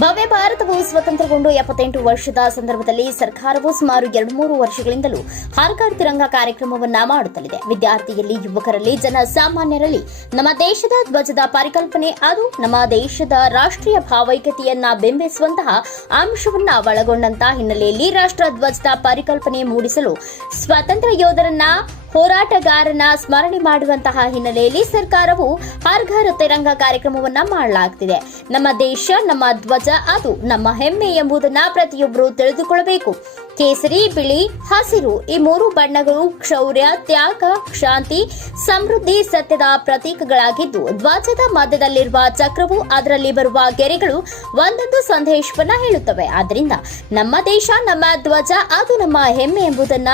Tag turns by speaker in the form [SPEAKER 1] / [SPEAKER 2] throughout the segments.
[SPEAKER 1] ಭವ್ಯ ಭಾರತವು ಸ್ವತಂತ್ರಗೊಂಡು ಎಪ್ಪತ್ತೆಂಟು ವರ್ಷದ ಸಂದರ್ಭದಲ್ಲಿ ಸರ್ಕಾರವು ಸುಮಾರು ಎರಡು ಮೂರು ವರ್ಷಗಳಿಂದಲೂ ಹರ್ ಘರ್ ತಿರಂಗ ಕಾರ್ಯಕ್ರಮವನ್ನ ಮಾಡುತ್ತಲಿದೆ. ವಿದ್ಯಾರ್ಥಿಯಲ್ಲಿ ಯುವಕರಲ್ಲಿ ಜನಸಾಮಾನ್ಯರಲ್ಲಿ ನಮ್ಮ ದೇಶದ ಧ್ವಜದ ಪರಿಕಲ್ಪನೆ, ಅದು ನಮ್ಮ ದೇಶದ ರಾಷ್ಟ್ರೀಯ ಭಾವೈಕ್ಯತೆಯನ್ನ ಬಿಂಬಿಸುವಂತಹ ಅಂಶವನ್ನ ಒಳಗೊಂಡಂತಹ ಹಿನ್ನೆಲೆಯಲ್ಲಿ ರಾಷ್ಟ್ರ ಧ್ವಜದ ಪರಿಕಲ್ಪನೆ ಮೂಡಿಸಲು ಸ್ವಾತಂತ್ರ್ಯ ಯೋಧರನ್ನ ಹೋರಾಟಗಾರನ ಸ್ಮರಣೆ ಮಾಡುವಂತಹ ಹಿನ್ನೆಲೆಯಲ್ಲಿ ಸರ್ಕಾರವು ಹರ್ ಘರ್ ತಿರಂಗ ಕಾರ್ಯಕ್ರಮವನ್ನ ಮಾಡಲಾಗುತ್ತಿದೆ ನಮ್ಮ ದೇಶ, ನಮ್ಮ ಧ್ವಜ, ಅದು ನಮ್ಮ ಹೆಮ್ಮೆ ಎಂಬುದನ್ನ ಪ್ರತಿಯೊಬ್ಬರು ತಿಳಿದುಕೊಳ್ಳಬೇಕು. ಕೇಸರಿ, ಬಿಳಿ, ಹಸಿರು ಈ ಮೂರು ಬಣ್ಣಗಳು ಕ್ಷೌರ್ಯ ತ್ಯಾಗ, ಶಾಂತಿ, ಸಮೃದ್ಧಿ, ಸತ್ಯದ ಪ್ರತೀಕಗಳಾಗಿದ್ದು, ಧ್ವಜದ ಮಧ್ಯದಲ್ಲಿರುವ ಚಕ್ರವು ಅದರಲ್ಲಿ ಬರುವ ಗೆರೆಗಳು ಒಂದೊಂದು ಸಂದೇಶವನ್ನ ಹೇಳುತ್ತವೆ. ಆದ್ದರಿಂದ ನಮ್ಮ ದೇಶ, ನಮ್ಮ ಧ್ವಜ, ಅದು ನಮ್ಮ ಹೆಮ್ಮೆ ಎಂಬುದನ್ನ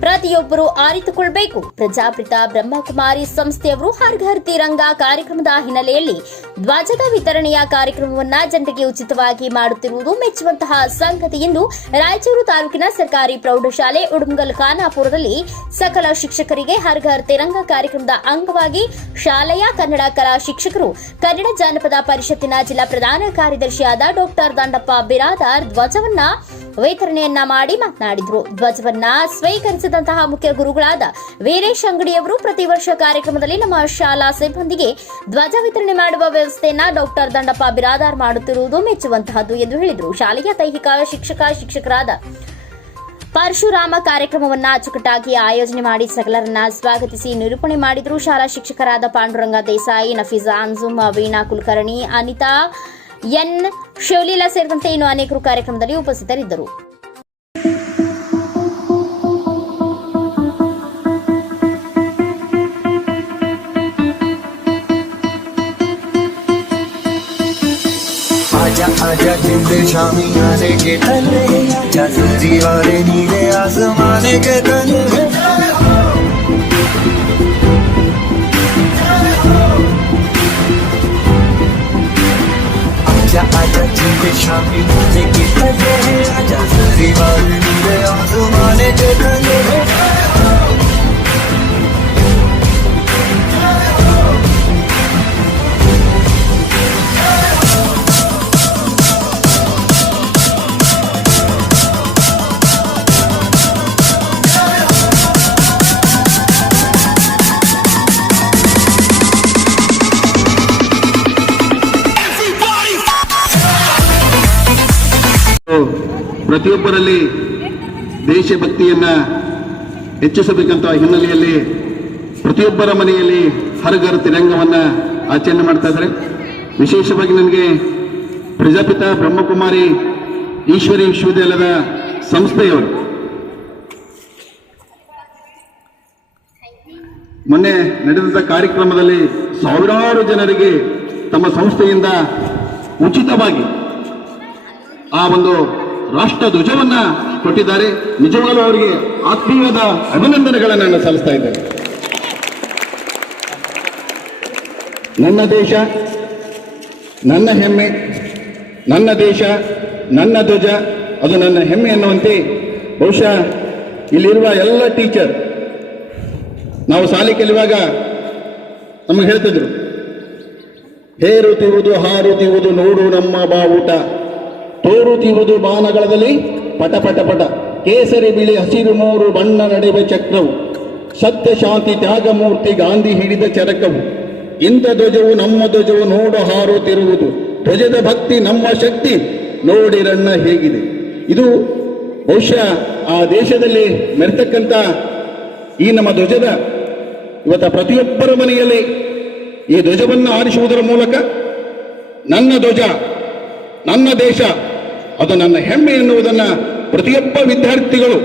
[SPEAKER 1] ಪ್ರತಿಯೊಬ್ಬರು ಅರಿತುಕೊಳ್ಬೇಕು ಪ್ರಜಾಪಿತ ಬ್ರಹ್ಮಕುಮಾರಿ ಸಂಸ್ಥೆಯವರು ಹರ್ ಘರ್ ತಿರಂಗ ಕಾರ್ಯಕ್ರಮದ ಹಿನ್ನೆಲೆಯಲ್ಲಿ ಧ್ವಜದ ವಿತರಣೆಯ ಕಾರ್ಯಕ್ರಮವನ್ನ ಜನರಿಗೆ ಉಚಿತವಾಗಿ ಮಾಡುತ್ತಿರುವುದು ಮೆಚ್ಚುವಂತಹ ಸಂಗತಿ ಎಂದು ರಾಯಚೂರು ತಾಲೂಕಿನ ಸರ್ಕಾರಿ ಪ್ರೌಢಶಾಲೆ ಉಡುಮಗಲ್ ಖಾನಾಪುರದಲ್ಲಿ ಸಕಲ ಶಿಕ್ಷಕರಿಗೆ ಹರ್ ಘರ್ ತಿರಂಗ ಕಾರ್ಯಕ್ರಮದ ಅಂಗವಾಗಿ ಶಾಲೆಯ ಕನ್ನಡ ಕಲಾ ಶಿಕ್ಷಕರು, ಕನ್ನಡ ಜಾನಪದ ಪರಿಷತ್ತಿನ ಜಿಲ್ಲಾ ಪ್ರಧಾನ ಕಾರ್ಯದರ್ಶಿಯಾದ ಡಾಕ್ಟರ್ ದಂಡಪ್ಪ ಬಿರಾದಾರ್ ಧ್ವಜವನ್ನ ವಿತರಣೆಯನ್ನ ಮಾಡಿ ಮಾತನಾಡಿದ್ರು. ಧ್ವಜವನ್ನ ಸ್ವೀಕರಿಸಿದಂತಹ ಮುಖ್ಯ ಗುರುಗಳಾದ ವೀರೇಶ್ ಅಂಗಡಿಯವರು ಪ್ರತಿ ವರ್ಷ ಕಾರ್ಯಕ್ರಮದಲ್ಲಿ ನಮ್ಮ ಶಾಲಾ ಸಿಬ್ಬಂದಿಗೆ ಧ್ವಜ ವಿತರಣೆ ಮಾಡುವ ವ್ಯವಸ್ಥೆಯನ್ನ ಡಾಕ್ಟರ್ ದಂಡಪ್ಪ ಬಿರಾದಾರ್ ಮಾಡುತ್ತಿರುವುದು ಮೆಚ್ಚುವಂತಹದ್ದು ಎಂದು ಹೇಳಿದರು. ಶಾಲೆಯ ದೈಹಿಕ, ಶಿಕ್ಷಕ, ಶಿಕ್ಷಕರಾದ ಪರಶುರಾಮ ಕಾರ್ಯಕ್ರಮವನ್ನ ಅಚ್ಚುಕಟ್ಟಾಗಿ ಆಯೋಜನೆ ಮಾಡಿ ಸಕಲರನ್ನ ಸ್ವಾಗತಿಸಿ ನಿರೂಪಣೆ ಮಾಡಿದ್ರು. ಶಾಲಾ ಶಿಕ್ಷಕರಾದ ಪಾಂಡುರಂಗ ದೇಸಾಯಿ ನಫೀಜಾ ಅನ್ಜುಮ್ ವೀಣಾ ಕುಲಕರ್ಣಿ, ಅನಿತಾ ಎನ್ ಶಿವಲೀಲಾ ಸೇರಿದಂತೆ ಇನ್ನು ಅನೇಕರು ಕಾರ್ಯಕ್ರಮದಲ್ಲಿ ಉಪಸ್ಥಿತರಿದ್ದರು
[SPEAKER 2] आजा आजा जिंद शामी आने के तले आजा सजी वाले नीले आसमाने के तले आजा जिंद शामी आने के तले आजा सजी वाले नीले आसमाने के तले
[SPEAKER 3] ಪ್ರತಿಯೊಬ್ಬರಲ್ಲಿ ದೇಶಭಕ್ತಿಯನ್ನ ಹೆಚ್ಚಿಸಬೇಕಂತ ಹಿನ್ನೆಲೆಯಲ್ಲಿ ಪ್ರತಿಯೊಬ್ಬರ ಮನೆಯಲ್ಲಿ ಹರಗರ ತಿರಂಗವನ್ನ ಆಚರಣೆ ಮಾಡ್ತಾ ಇದ್ದಾರೆ. ವಿಶೇಷವಾಗಿ ನನಗೆ ಪ್ರಜಾಪಿತ ಬ್ರಹ್ಮಕುಮಾರಿ ಈಶ್ವರಿ ವಿಶ್ವವಿದ್ಯಾಲಯದ ಸಂಸ್ಥೆಯವರು. ಮೊನ್ನೆ ನಡೆದಂಥ ಕಾರ್ಯಕ್ರಮದಲ್ಲಿ ಸಾವಿರಾರು ಜನರಿಗೆ ತಮ್ಮ ಸಂಸ್ಥೆಯಿಂದ ಉಚಿತವಾಗಿ ಆ ಒಂದು ರಾಷ್ಟ್ರ ಧ್ವಜವನ್ನ ಕೊಟ್ಟಿದ್ದಾರೆ. ನಿಜವಾಗಲೂ ಅವರಿಗೆ ಆತ್ಮೀಯದ ಅಭಿನಂದನೆಗಳನ್ನು ನಾನು ಸಲ್ಲಿಸ್ತಾ ಇದ್ದೇನೆ. ನನ್ನ ದೇಶ, ನನ್ನ ಹೆಮ್ಮೆ, ನನ್ನ ದೇಶ, ನನ್ನ ಧ್ವಜ, ಅದು ನನ್ನ ಹೆಮ್ಮೆ ಎನ್ನುವಂತೆ ಬಹುಶಃ ಇಲ್ಲಿರುವ ಎಲ್ಲ ಟೀಚರ್ ನಾವು ಶಾಲೆ ಕಲಿಯುವಾಗ ನಮಗೆ ಹೇಳ್ತಿದ್ರು. ಹೇರು ತಿರುವುದು ಹಾರು ತಿರುವುದು ನೋಡು ನಮ್ಮ ಬಾವುಟ. ತೋರುತ್ತಿರುವುದು ಬಾನಗಳದಲ್ಲಿ ಪಟ ಪಟ ಪಟ. ಕೇಸರಿ ಬಿಳಿ ಹಸಿರು ಮೂರು ಬಣ್ಣ ನಡೆಯುವ ಚಕ್ರವು. ಸತ್ಯ, ಶಾಂತಿ ತ್ಯಾಗಮೂರ್ತಿ ಗಾಂಧಿ ಹಿಡಿದ ಚರಕವು. ಇಂಥ ಧ್ವಜವು ನಮ್ಮ ಧ್ವಜವು ನೋಡು ಹಾರುತ್ತಿರುವುದು ಧ್ವಜದ ಭಕ್ತಿ ನಮ್ಮ ಶಕ್ತಿ. ನೋಡಿರಣ್ಣ ಹೇಗಿದೆ. ಇದು ಬಹುಶಃ ಆ ದೇಶದಲ್ಲಿ ಮೆರೆತಕ್ಕಂಥ ಈ ನಮ್ಮ ಧ್ವಜದ ಇವತ್ತ ಪ್ರತಿಯೊಬ್ಬರ ಮನೆಯಲ್ಲಿ ಈ ಧ್ವಜವನ್ನು ಆರಿಸುವುದರ ಮೂಲಕ ನನ್ನ ಧ್ವಜ, ನನ್ನ ದೇಶ ಅದು ನನ್ನ ಹೆಮ್ಮೆ ಎನ್ನುವುದನ್ನು ಪ್ರತಿಯೊಬ್ಬ ವಿದ್ಯಾರ್ಥಿಗಳು,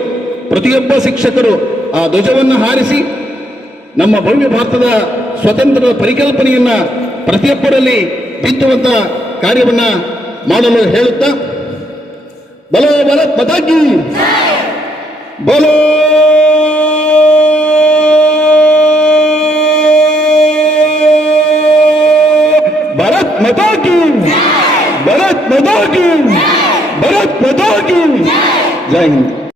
[SPEAKER 3] ಪ್ರತಿಯೊಬ್ಬ ಶಿಕ್ಷಕರು ಆ ಧ್ವಜವನ್ನು ಹಾರಿಸಿ ನಮ್ಮ ಭವ್ಯ ಭಾರತದ ಸ್ವತಂತ್ರದ ಪರಿಕಲ್ಪನೆಯನ್ನ ಪ್ರತಿಯೊಬ್ಬರಲ್ಲಿ ಬಿತ್ತುವಂಥ ಕಾರ್ಯವನ್ನ ಮಾಡಲು ಹೇಳುತ್ತಾ, ಬಲೋ ಬಲ ಮತಾಕಿ ಬಲೋ ganho.